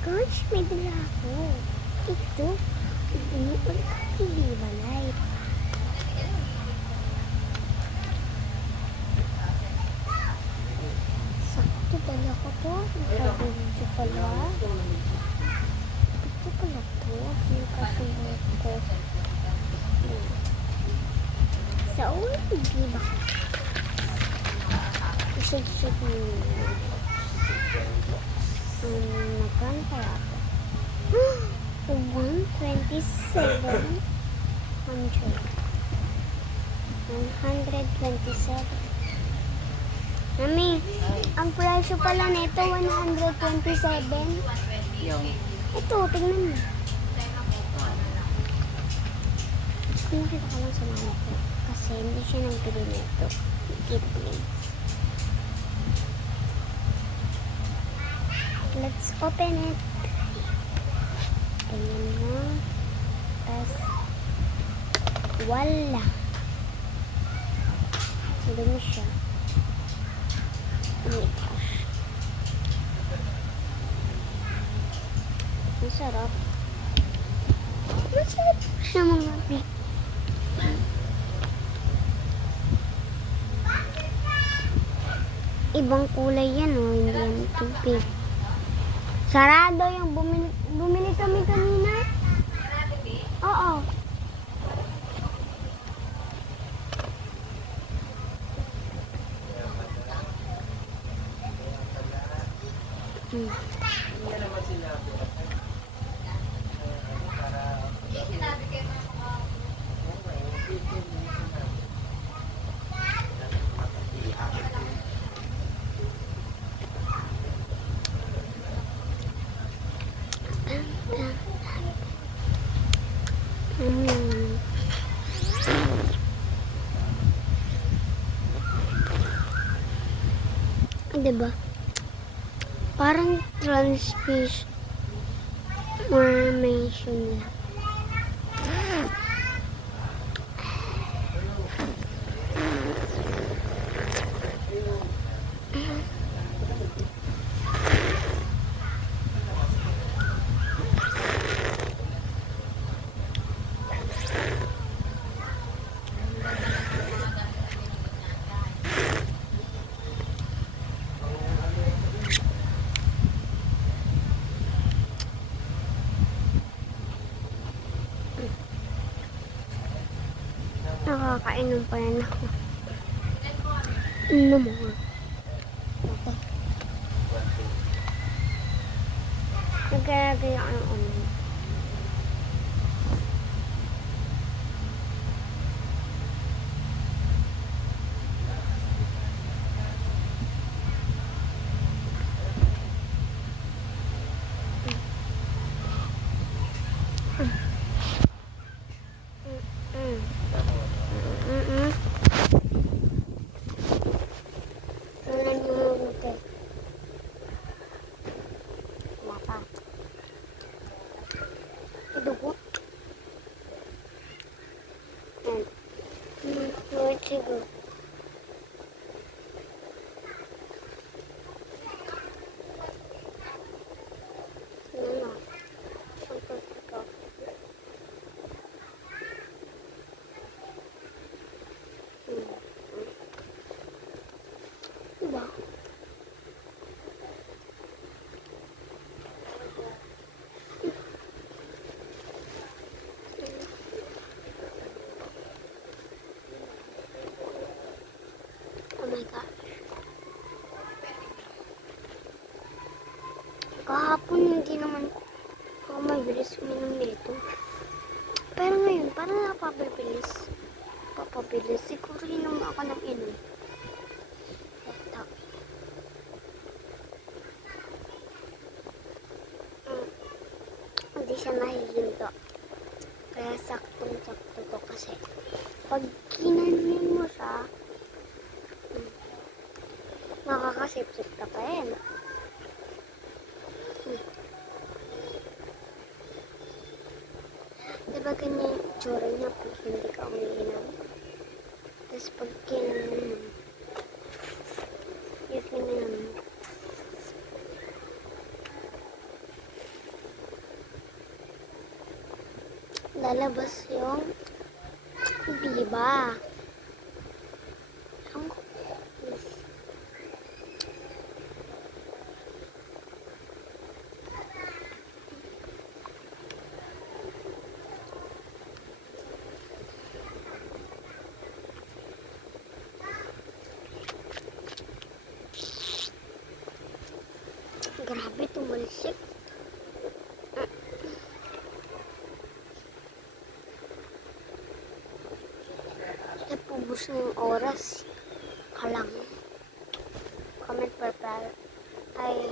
Gosh, may dala ako. Ito. Ini ulit ang Viva Life. Sakto dala ko to. Nakabidyo pala. Ito pala to. Pinakasunod ko. Sa ulit, di ba? Isig-sig mo. Magkano kaya ako? 127. 127. Mami, ang presyo pala nito 127. Ito, tingnan mo. Nakita ko lang sa mama ko. Kasi hindi siya nagbili nito. Gift please. Let's open it. Tingnan mo. Tapos, wala. Dumi siya. Umitas. Masarap. Masarap siya mga big. Ibang kulay yan, oh. Hindi yan tubig. Sarado yung bumili kami kanina. Oo. Diba? Parang transformation lang. Nakakainom pa yan ako. No more. Okay. Naglalagay ako ng ano. Dugo. Siguro. Ano? Diba? Oh my gosh. Kahapon hindi naman ako mabilis uminom nito. Pero ngayon, parang napapabilis. Siguro inom ako ng inom. Ito. Hindi siya nahihinto. Kaya saktong-sakto to kasi. Pag kinanin mo siya, makakasip-sip ka pa yan. Diba ganyan yung itsura niya pag hindi ka umiinom? Tapos pag kinanin mo, yung kinanin mo, lalabas yung biba. Ang grabe, tumalsik. Napubos na yung oras. Kalang. Comment per ay